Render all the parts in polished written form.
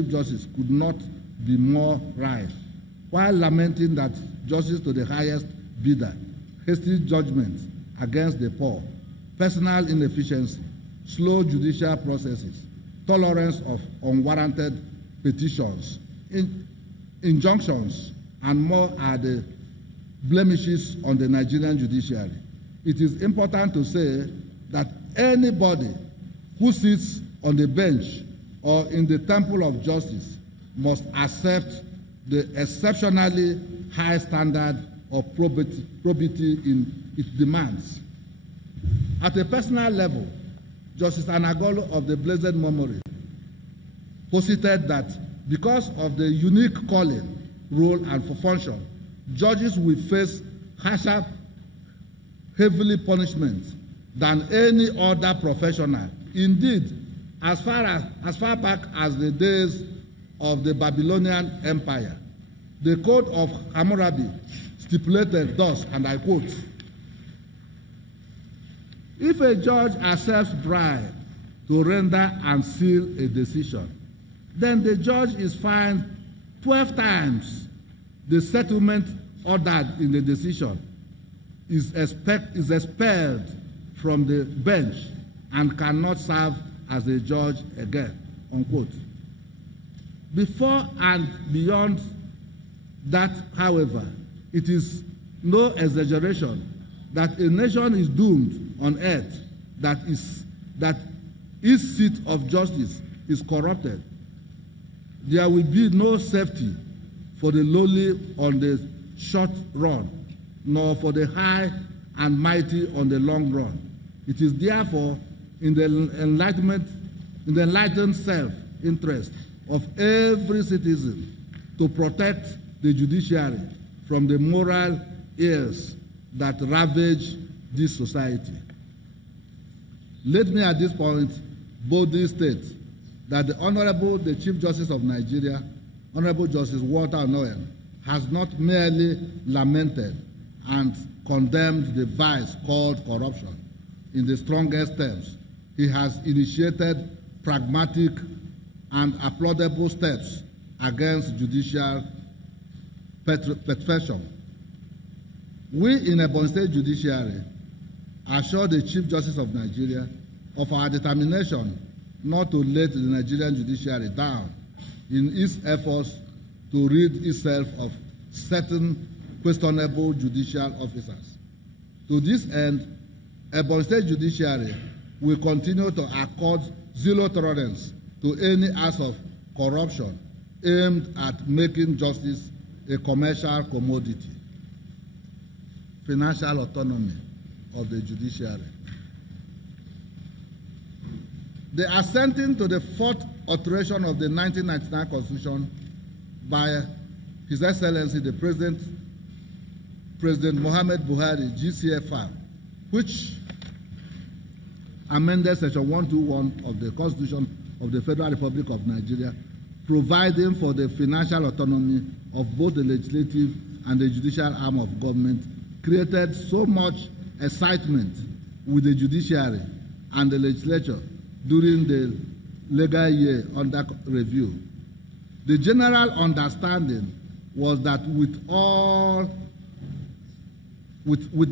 Chief Justice could not be more right, while lamenting that justice to the highest bidder, hasty judgment against the poor, personal inefficiency, slow judicial processes, tolerance of unwarranted petitions, injunctions, and more are the blemishes on the Nigerian judiciary. It is important to say that anybody who sits on the bench or in the temple of justice must accept the exceptionally high standard of probity in its demands. At a personal level, Justice Anagolo of the blessed memory posited that because of the unique calling, role, and function, judges will face harsher, heavily punishment than any other professional. Indeed, as far back as the days of the Babylonian Empire, the Code of Hammurabi stipulated thus, and I quote, "If a judge accepts bribe to render and seal a decision, then the judge is fined 12 times the settlement ordered in the decision, is expelled from the bench, and cannot serve as a judge again," unquote. Before and beyond that, however, it is no exaggeration that a nation is doomed on earth that its seat of justice is corrupted. There will be no safety for the lowly on the short run, nor for the high and mighty on the long run. It is therefore in the enlightened self-interest of every citizen to protect the judiciary from the moral ills that ravage this society. Let me at this point boldly state that the Chief Justice of Nigeria, Honorable Justice Walter Onnoghen, has not merely lamented and condemned the vice called corruption in the strongest terms. He has initiated pragmatic and applaudable steps against judicial perfection. We in Ebonyi State Judiciary assure the Chief Justice of Nigeria of our determination not to let the Nigerian judiciary down in its efforts to rid itself of certain questionable judicial officers. To this end, Ebonyi State Judiciary will continue to accord zero tolerance to any acts of corruption aimed at making justice a commercial commodity. Financial autonomy of the judiciary. The assenting to the fourth alteration of the 1999 Constitution by His Excellency the President Muhammad Buhari, GCFR, which amended Section 121 of the Constitution of the Federal Republic of Nigeria, providing for the financial autonomy of both the legislative and the judicial arm of government, created so much excitement with the judiciary and the legislature during the legal year under review. The general understanding was that with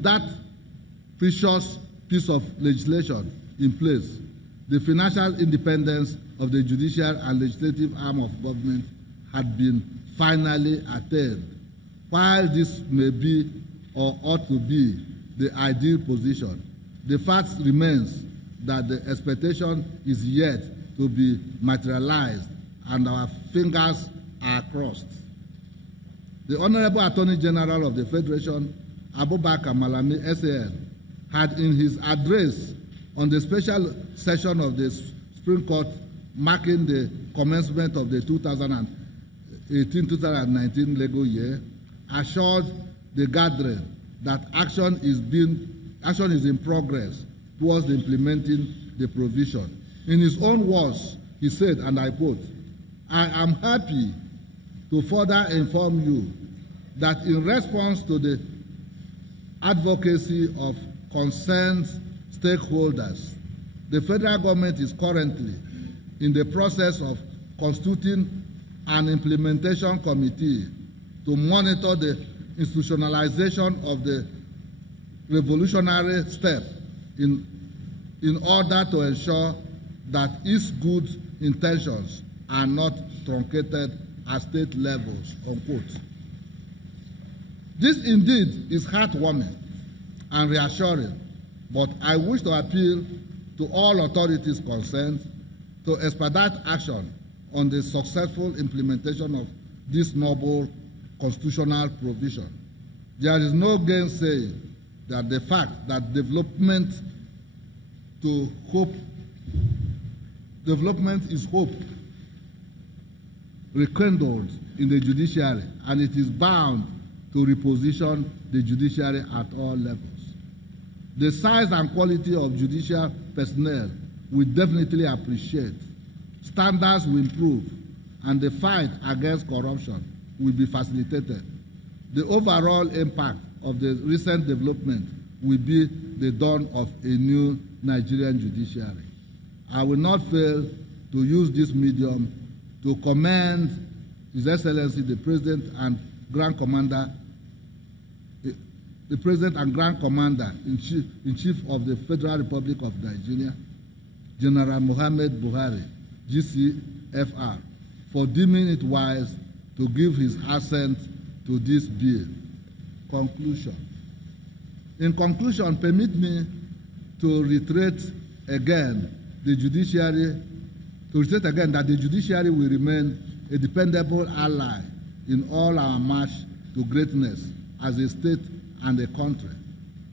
that precious piece of legislation in place, the financial independence of the judicial and legislative arm of government had been finally attained. While this may be or ought to be the ideal position, the fact remains that the expectation is yet to be materialized, and our fingers are crossed. The Honorable Attorney General of the Federation, Abubakar Malami, SAN, had in his address on the special session of the Supreme Court marking the commencement of the 2018-2019 legal year, assured the gathering that action is in progress towards implementing the provision. In his own words, he said, and I quote, "I am happy to further inform you that in response to the advocacy of concerned stakeholders, the federal government is currently in the process of constituting an implementation committee to monitor the institutionalization of the revolutionary step in order to ensure that its good intentions are not truncated at state levels, unquote. This indeed is heartwarming and reassuring, but I wish to appeal to all authorities concerned to expedite action on the successful implementation of this noble constitutional provision. There is no gainsaying that the fact that development is hope rekindled in the judiciary, and it is bound to reposition the judiciary at all levels. The size and quality of judicial personnel will definitely appreciate, standards will improve, and the fight against corruption will be facilitated. The overall impact of the recent development will be the dawn of a new Nigerian judiciary. I will not fail to use this medium to commend His Excellency the President and Grand Commander, the President and Grand Commander in Chief of the Federal Republic of Nigeria, General Muhammad Buhari, GCFR, for deeming it wise to give his assent to this bill. Conclusion. In conclusion, permit me to reiterate again that the judiciary will remain a dependable ally in all our march to greatness as a state and a country.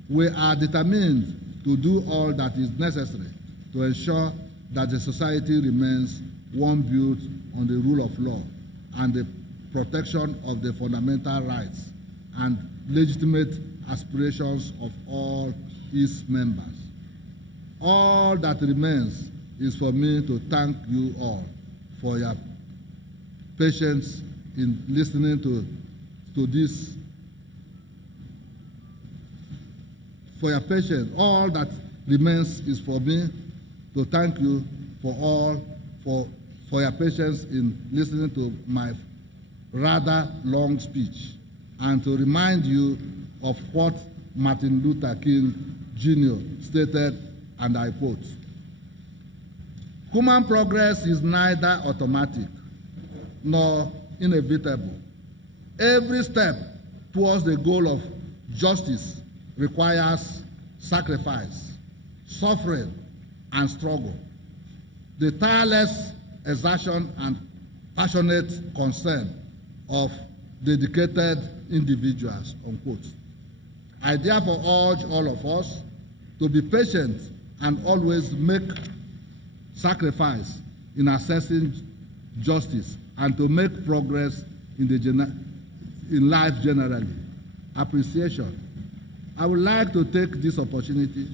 We are determined to do all that is necessary to ensure that the society remains one built on the rule of law and the protection of the fundamental rights and legitimate aspirations of all its members. All that remains is for me to thank you all for your patience in listening to this, for your patience. All that remains is for me to thank you for your patience in listening to my rather long speech, and to remind you of what Martin Luther King Jr. stated, and I quote, "Human progress is neither automatic nor inevitable. Every step towards the goal of justice requires sacrifice, suffering, and struggle. The tireless exertion and passionate concern of dedicated individuals," unquote. I therefore urge all of us to be patient and always make sacrifice in assessing justice and to make progress in life generally. Appreciation. I would like to take this opportunity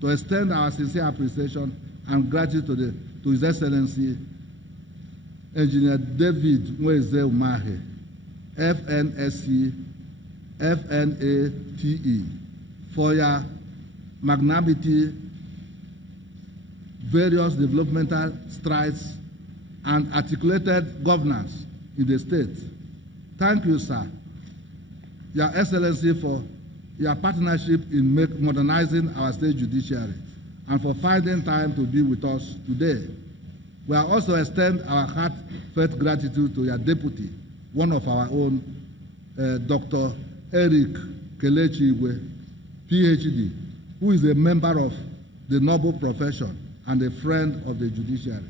to extend our sincere appreciation and gratitude to His Excellency Engineer David Nweze Umahi, FNSC, FNATE, for your magnanimity, various developmental strides, and articulated governance in the state. Thank you, sir, Your Excellency, for your partnership in modernizing our state judiciary and for finding time to be with us today. We also extend our heartfelt gratitude to your deputy, one of our own, Dr. Eric Kelechi Igwe, PhD, who is a member of the noble profession and a friend of the judiciary.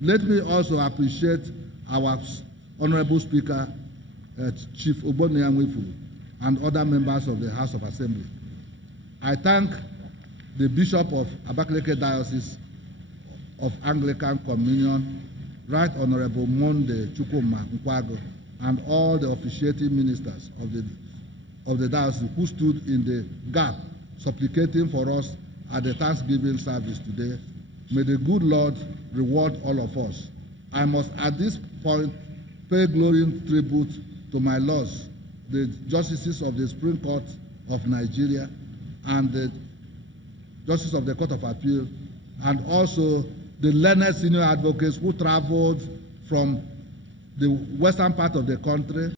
Let me also appreciate our Honorable Speaker, Chief Ogbonni Anwifu, and other members of the House of Assembly. I thank the Bishop of Abakaliki Diocese of Anglican Communion, Right Honorable Monde Chukwuma Nkwago, and all the officiating ministers of the diocese who stood in the gap supplicating for us at the Thanksgiving service today. May the good Lord reward all of us. I must at this point pay glowing tribute to my lords, the justices of the Supreme Court of Nigeria and the justices of the Court of Appeal, and also the learned senior advocates who traveled from the western part of the country